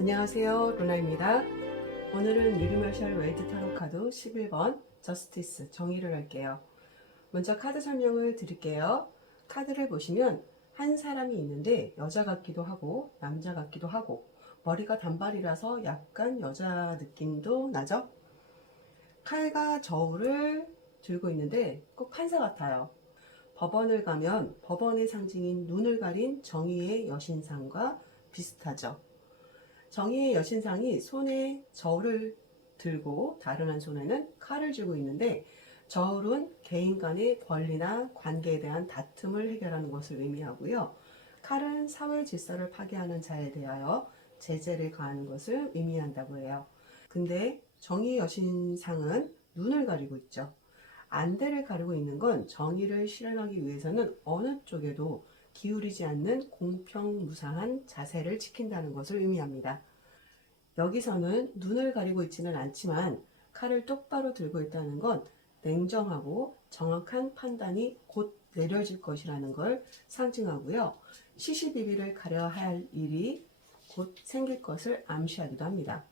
안녕하세요, 루나입니다. 오늘은 유니버셜 웨이트 타로 카드 11번 저스티스 정의를 할게요. 먼저 카드 설명을 드릴게요. 카드를 보시면 한 사람이 있는데 여자 같기도 하고 남자 같기도 하고 머리가 단발이라서 약간 여자 느낌도 나죠? 칼과 저울을 들고 있는데 꼭 판사 같아요. 법원을 가면 법원의 상징인 눈을 가린 정의의 여신상과 비슷하죠. 정의의 여신상이 손에 저울을 들고 다른 한 손에는 칼을 쥐고 있는데, 저울은 개인 간의 권리나 관계에 대한 다툼을 해결하는 것을 의미하고요. 칼은 사회 질서를 파괴하는 자에 대하여 제재를 가하는 것을 의미한다고 해요. 근데 정의의 여신상은 눈을 가리고 있죠. 안대를 가리고 있는 건 정의를 실현하기 위해서는 어느 쪽에도 기울이지 않는 공평무상한 자세를 지킨다는 것을 의미합니다. 여기서는 눈을 가리고 있지는 않지만 칼을 똑바로 들고 있다는 건 냉정하고 정확한 판단이 곧 내려질 것이라는 걸 상징하고요. 시시비비를 가려야 할 일이 곧 생길 것을 암시하기도 합니다.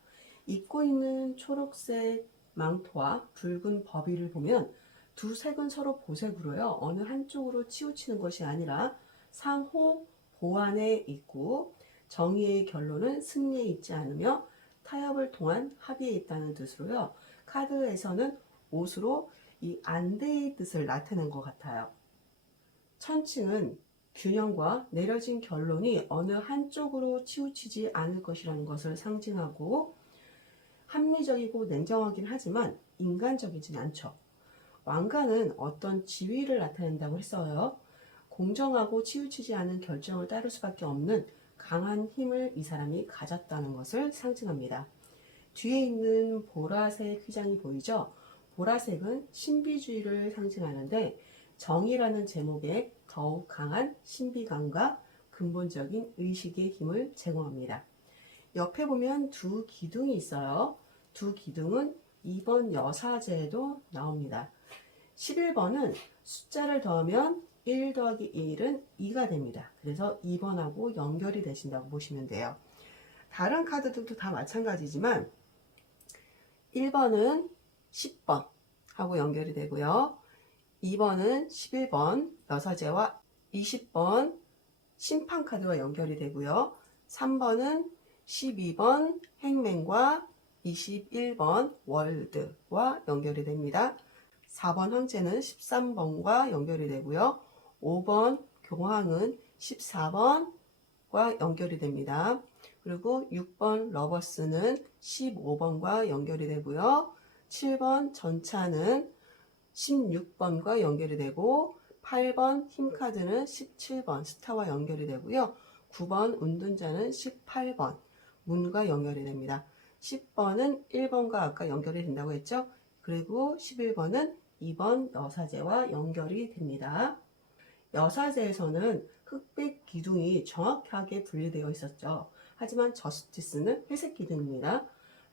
입고 있는 초록색 망토와 붉은 법의를 보면 두 색은 서로 보색으로요. 어느 한쪽으로 치우치는 것이 아니라 상호 보완에 있고, 정의의 결론은 승리에 있지 않으며 타협을 통한 합의에 있다는 뜻으로요. 카드에서는 옷으로 이 안대의 뜻을 나타낸 것 같아요. 천칭은 균형과 내려진 결론이 어느 한쪽으로 치우치지 않을 것이라는 것을 상징하고, 합리적이고 냉정하긴 하지만 인간적이진 않죠. 왕관은 어떤 지위를 나타낸다고 했어요. 공정하고 치우치지 않은 결정을 따를 수밖에 없는 강한 힘을 이 사람이 가졌다는 것을 상징합니다. 뒤에 있는 보라색 휘장이 보이죠? 보라색은 신비주의를 상징하는데, 정의라는 제목에 더욱 강한 신비감과 근본적인 의식의 힘을 제공합니다. 옆에 보면 두 기둥이 있어요. 두 기둥은 2번 여사제에도 나옵니다. 11번은 숫자를 더하면 1 더하기 1은 2가 됩니다. 그래서 2번하고 연결이 되신다고 보시면 돼요. 다른 카드들도 다 마찬가지지만 1번은 10번 하고 연결이 되고요. 2번은 11번 여사제와 20번 심판카드와 연결이 되고요. 3번은 12번 행맨과 21번 월드와 연결이 됩니다. 4번 황제는 13번과 연결이 되고요. 5번 교황은 14번과 연결이 됩니다. 그리고 6번 러버스는 15번과 연결이 되고요. 7번 전차는 16번과 연결이 되고, 8번 힘카드는 17번 스타와 연결이 되고요. 9번 운둔자는 18번 문과 연결이 됩니다. 10번은 1번과 아까 연결이 된다고 했죠. 그리고 11번은 2번 여사제와 연결이 됩니다. 여사제에서는 흑백 기둥이 정확하게 분리되어 있었죠. 하지만 저스티스는 회색 기둥입니다.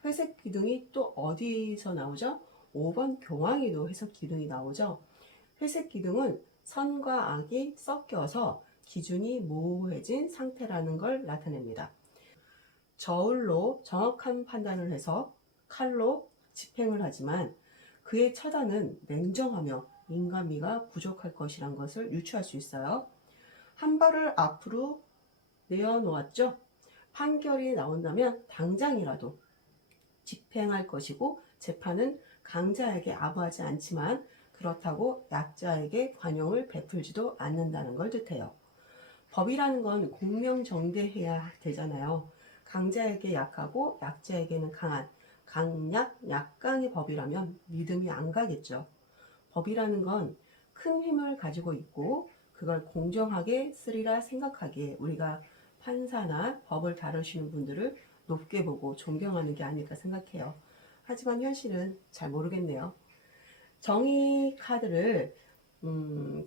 회색 기둥이 또 어디서 나오죠? 5번 교황에도 회색 기둥이 나오죠. 회색 기둥은 선과 악이 섞여서 기준이 모호해진 상태라는 걸 나타냅니다. 저울로 정확한 판단을 해서 칼로 집행을 하지만 그의 처단은 냉정하며 인간미가 부족할 것이란 것을 유추할 수 있어요. 한 발을 앞으로 내어놓았죠. 판결이 나온다면 당장이라도 집행할 것이고, 재판은 강자에게 아부하지 않지만 그렇다고 약자에게 관용을 베풀지도 않는다는 걸 뜻해요. 법이라는 건 공명정대해야 되잖아요. 강자에게 약하고 약자에게는 강한 강약, 약강의 법이라면 믿음이 안 가겠죠. 법이라는 건 큰 힘을 가지고 있고 그걸 공정하게 쓰리라 생각하기에 우리가 판사나 법을 다루시는 분들을 높게 보고 존경하는 게 아닐까 생각해요. 하지만 현실은 잘 모르겠네요. 정의 카드를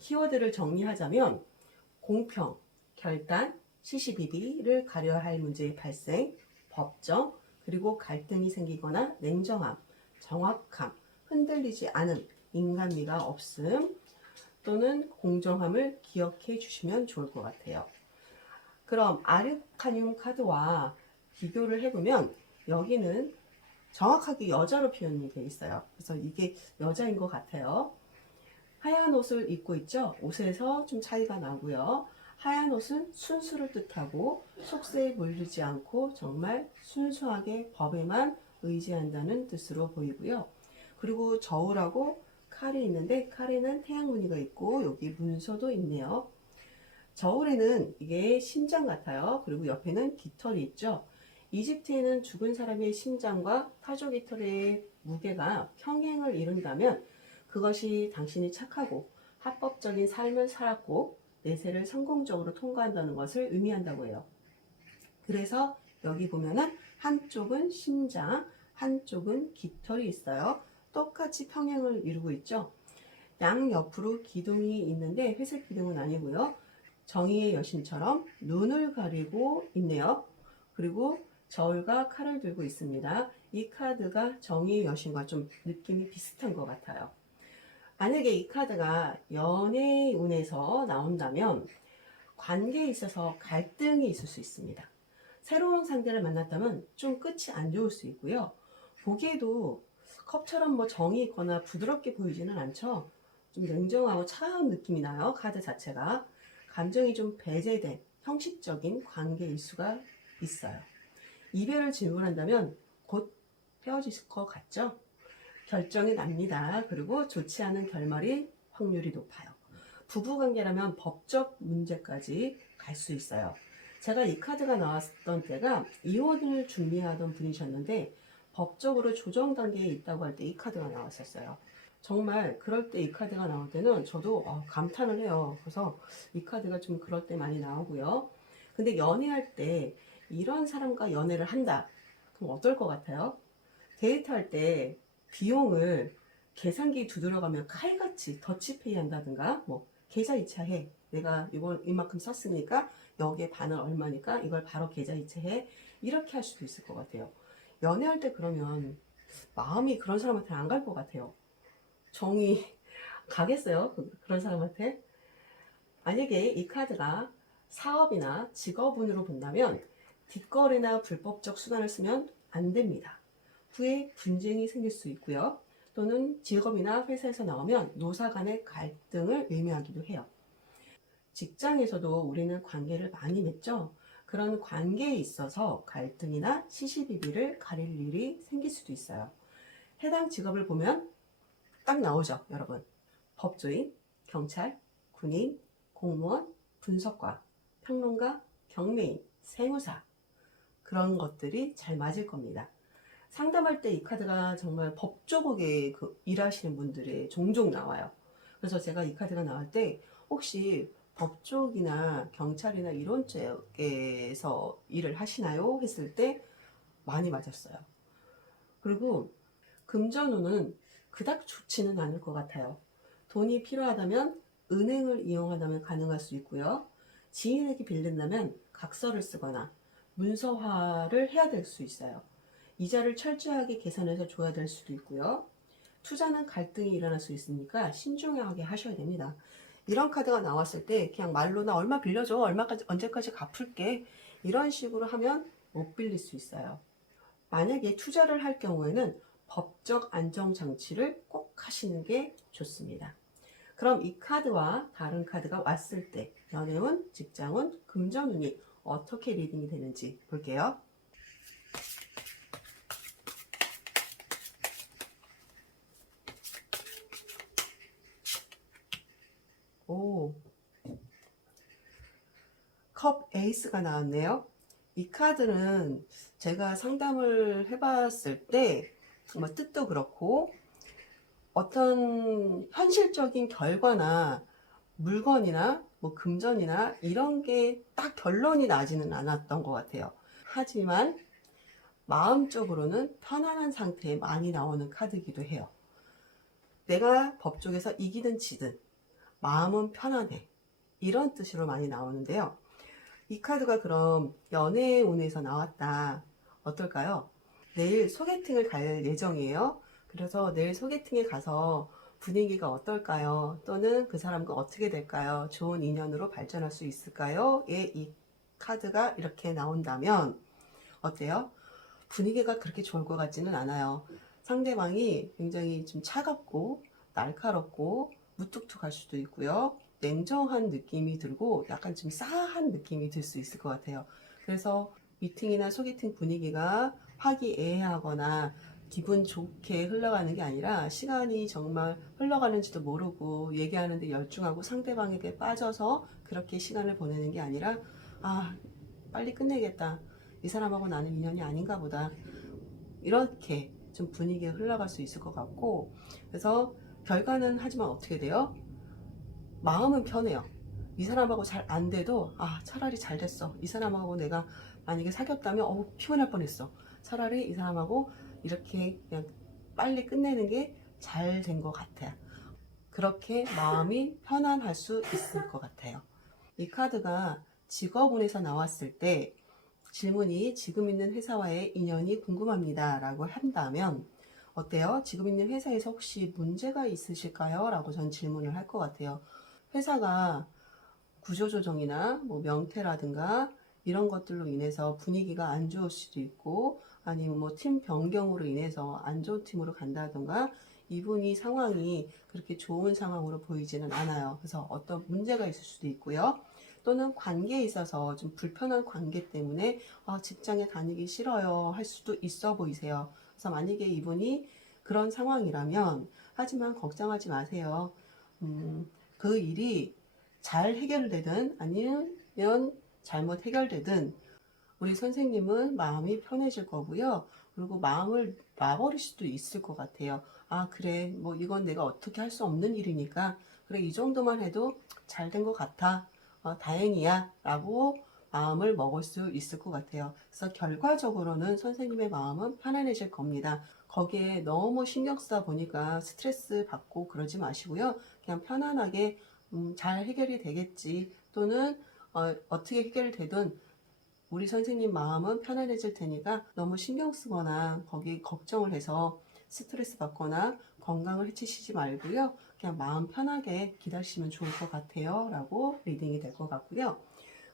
키워드를 정리하자면 공평, 결단, 시시비비를 가려야 할 문제의 발생, 법정, 그리고 갈등이 생기거나 냉정함, 정확함, 흔들리지 않음, 인간미가 없음 또는 공정함을 기억해 주시면 좋을 것 같아요. 그럼 아르카늄 카드와 비교를 해보면 여기는 정확하게 여자로 표현이 되어 있어요. 그래서 이게 여자인 것 같아요. 하얀 옷을 입고 있죠. 옷에서 좀 차이가 나고요. 하얀 옷은 순수를 뜻하고 속세에 물들지 않고 정말 순수하게 법에만 의지한다는 뜻으로 보이고요. 그리고 저울하고 칼이 있는데 칼에는 태양 무늬가 있고 여기 문서도 있네요. 저울에는 이게 심장 같아요. 그리고 옆에는 깃털이 있죠. 이집트에는 죽은 사람의 심장과 타조 깃털의 무게가 평행을 이룬다면 그것이 당신이 착하고 합법적인 삶을 살았고 내세를 성공적으로 통과한다는 것을 의미한다고 해요. 그래서 여기 보면은 한쪽은 심장, 한쪽은 깃털이 있어요. 똑같이 평행을 이루고 있죠. 양 옆으로 기둥이 있는데 회색 기둥은 아니고요. 정의의 여신처럼 눈을 가리고 있네요. 그리고 저울과 칼을 들고 있습니다. 이 카드가 정의의 여신과 좀 느낌이 비슷한 것 같아요. 만약에 이 카드가 연애운에서 나온다면 관계에 있어서 갈등이 있을 수 있습니다. 새로운 상대를 만났다면 좀 끝이 안 좋을 수 있고요. 보기에도 컵처럼 뭐 정이 있거나 부드럽게 보이지는 않죠. 좀 냉정하고 차가운 느낌이 나요. 카드 자체가. 감정이 좀 배제된 형식적인 관계일 수가 있어요. 이별을 질문한다면 곧 헤어질 것 같죠? 결정이 납니다. 그리고 좋지 않은 결말이 확률이 높아요. 부부관계라면 법적 문제까지 갈 수 있어요. 제가 이 카드가 나왔던 때가 이혼을 준비하던 분이셨는데 법적으로 조정 단계에 있다고 할 때 이 카드가 나왔었어요. 정말 그럴 때 이 카드가 나올 때는 저도 감탄을 해요. 그래서 이 카드가 좀 그럴 때 많이 나오고요. 근데 연애할 때 이런 사람과 연애를 한다. 그럼 어떨 것 같아요? 데이트할 때 비용을 계산기 두드려가며 칼같이 더치페이 한다든가 뭐 계좌 이체해. 내가 이번 이만큼 썼으니까 여기에 반은 얼마니까 이걸 바로 계좌 이체해. 이렇게 할 수도 있을 것 같아요. 연애할 때 그러면 마음이 그런 사람한테 안 갈 것 같아요. 정이 가겠어요? 그런 사람한테? 만약에 이 카드가 사업이나 직업운으로 본다면 뒷거래나 불법적 수단을 쓰면 안 됩니다. 후에 분쟁이 생길 수 있고요. 또는 직업이나 회사에서 나오면 노사 간의 갈등을 의미하기도 해요. 직장에서도 우리는 관계를 많이 맺죠. 그런 관계에 있어서 갈등이나 시시비비를 가릴 일이 생길 수도 있어요. 해당 직업을 보면 딱 나오죠, 여러분. 법조인, 경찰, 군인, 공무원, 분석가, 평론가, 경매인, 세무사 그런 것들이 잘 맞을 겁니다. 상담할 때 이 카드가 정말 법조국에 일하시는 분들이 종종 나와요. 그래서 제가 이 카드가 나올 때 혹시 법조이나 경찰이나 이런 쪽에서 일을 하시나요? 했을 때 많이 맞았어요. 그리고 금전운은 그닥 좋지는 않을 것 같아요. 돈이 필요하다면 은행을 이용한다면 가능할 수 있고요. 지인에게 빌린다면 각서를 쓰거나 문서화를 해야 될 수 있어요. 이자를 철저하게 계산해서 줘야 될 수도 있고요. 투자는 갈등이 일어날 수 있으니까 신중하게 하셔야 됩니다. 이런 카드가 나왔을 때 그냥 말로 나 얼마 빌려줘, 얼마까지 언제까지 갚을게 이런 식으로 하면 못 빌릴 수 있어요. 만약에 투자를 할 경우에는 법적 안정장치를 꼭 하시는 게 좋습니다. 그럼 이 카드와 다른 카드가 왔을 때 연애운, 직장운, 금전운이 어떻게 리딩이 되는지 볼게요. 오, 컵 에이스가 나왔네요. 이 카드는 제가 상담을 해봤을 때 뭐 뜻도 그렇고 어떤 현실적인 결과나 물건이나 뭐 금전이나 이런 게 딱 결론이 나지는 않았던 것 같아요. 하지만 마음적으로는 편안한 상태에 많이 나오는 카드이기도 해요. 내가 법쪽에서 이기든 지든 마음은 편안해. 이런 뜻으로 많이 나오는데요. 이 카드가 그럼 연애운에서 나왔다. 어떨까요? 내일 소개팅을 갈 예정이에요. 그래서 내일 소개팅에 가서 분위기가 어떨까요? 또는 그 사람과 어떻게 될까요? 좋은 인연으로 발전할 수 있을까요? 이 카드가 이렇게 나온다면 어때요? 분위기가 그렇게 좋을 것 같지는 않아요. 상대방이 굉장히 좀 차갑고 날카롭고 무뚝뚝할 수도 있고요. 냉정한 느낌이 들고 약간 좀 싸한 느낌이 들 수 있을 것 같아요. 그래서 미팅이나 소개팅 분위기가 화기애애하거나 기분 좋게 흘러가는 게 아니라 시간이 정말 흘러가는지도 모르고 얘기하는데 열중하고 상대방에게 빠져서 그렇게 시간을 보내는 게 아니라 아, 빨리 끝내겠다. 이 사람하고 나는 인연이 아닌가 보다. 이렇게 좀 분위기가 흘러갈 수 있을 것 같고, 그래서 결과는 하지만 어떻게 돼요? 마음은 편해요. 이 사람하고 잘 안 돼도 아, 차라리 잘 됐어. 이 사람하고 내가 만약에 사귀었다면 피곤할 뻔했어. 차라리 이 사람하고 이렇게 그냥 빨리 끝내는 게 잘 된 것 같아요. 그렇게 마음이 편안할 수 있을 것 같아요. 이 카드가 직업운에서 나왔을 때 질문이 지금 있는 회사와의 인연이 궁금합니다 라고 한다면 어때요? 지금 있는 회사에서 혹시 문제가 있으실까요? 라고 전 질문을 할 것 같아요. 회사가 구조조정이나 뭐 명퇴라든가 이런 것들로 인해서 분위기가 안 좋을 수도 있고 아니면 뭐 팀 변경으로 인해서 안 좋은 팀으로 간다든가 이분이 상황이 그렇게 좋은 상황으로 보이지는 않아요. 그래서 어떤 문제가 있을 수도 있고요. 또는 관계에 있어서 좀 불편한 관계 때문에 직장에 다니기 싫어요 할 수도 있어 보이세요. 그래서 만약에 이분이 그런 상황이라면 하지만 걱정하지 마세요. 그 일이 잘 해결되든 아니면 잘못 해결되든 우리 선생님은 마음이 편해질 거고요. 그리고 마음을 놔버릴 수도 있을 것 같아요. 아, 그래. 뭐 이건 내가 어떻게 할 수 없는 일이니까 그래, 이 정도만 해도 잘 된 것 같아. 다행이야. 라고 마음을 먹을 수 있을 것 같아요. 그래서 결과적으로는 선생님의 마음은 편안해질 겁니다. 거기에 너무 신경 쓰다 보니까 스트레스 받고 그러지 마시고요. 그냥 편안하게 잘 해결이 되겠지. 또는 어떻게 해결이 되든 우리 선생님 마음은 편안해질 테니까 너무 신경 쓰거나 거기 걱정을 해서 스트레스 받거나 건강을 해치시지 말고요. 그냥 마음 편하게 기다리시면 좋을 것 같아요. 라고 리딩이 될 것 같고요.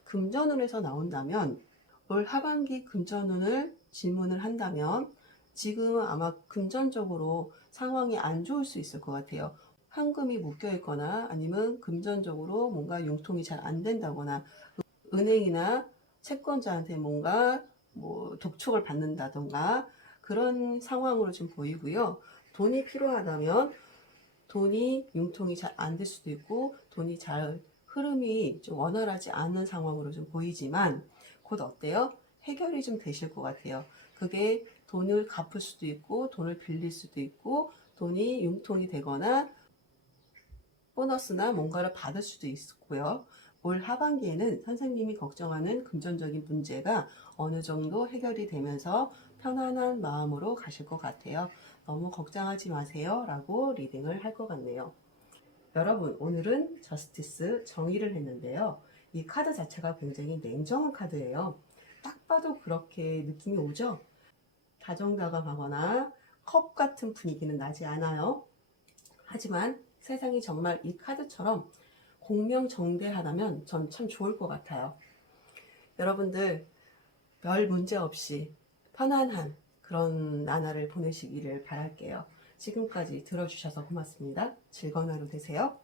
금전운에서 나온다면 올 하반기 금전운을 질문을 한다면 지금은 아마 금전적으로 상황이 안 좋을 수 있을 것 같아요. 현금이 묶여 있거나 아니면 금전적으로 뭔가 융통이 잘 안 된다거나 은행이나 채권자한테 뭔가 뭐 독촉을 받는다던가 그런 상황으로 좀 보이고요. 돈이 필요하다면 돈이 융통이 잘 안 될 수도 있고 돈이 잘 흐름이 좀 원활하지 않은 상황으로 좀 보이지만 곧 어때요? 해결이 좀 되실 것 같아요. 그게 돈을 갚을 수도 있고 돈을 빌릴 수도 있고 돈이 융통이 되거나 보너스나 뭔가를 받을 수도 있고요. 올 하반기에는 선생님이 걱정하는 금전적인 문제가 어느 정도 해결이 되면서 편안한 마음으로 가실 것 같아요. 너무 걱정하지 마세요 라고 리딩을 할 것 같네요. 여러분, 오늘은 저스티스 정의를 했는데요. 이 카드 자체가 굉장히 냉정한 카드예요. 딱 봐도 그렇게 느낌이 오죠? 다정다감하거나 컵 같은 분위기는 나지 않아요. 하지만 세상이 정말 이 카드처럼 공명정대하다면 전 참 좋을 것 같아요. 여러분들 별 문제 없이 편안한 그런 나날을 보내시기를 바랄게요. 지금까지 들어주셔서 고맙습니다. 즐거운 하루 되세요.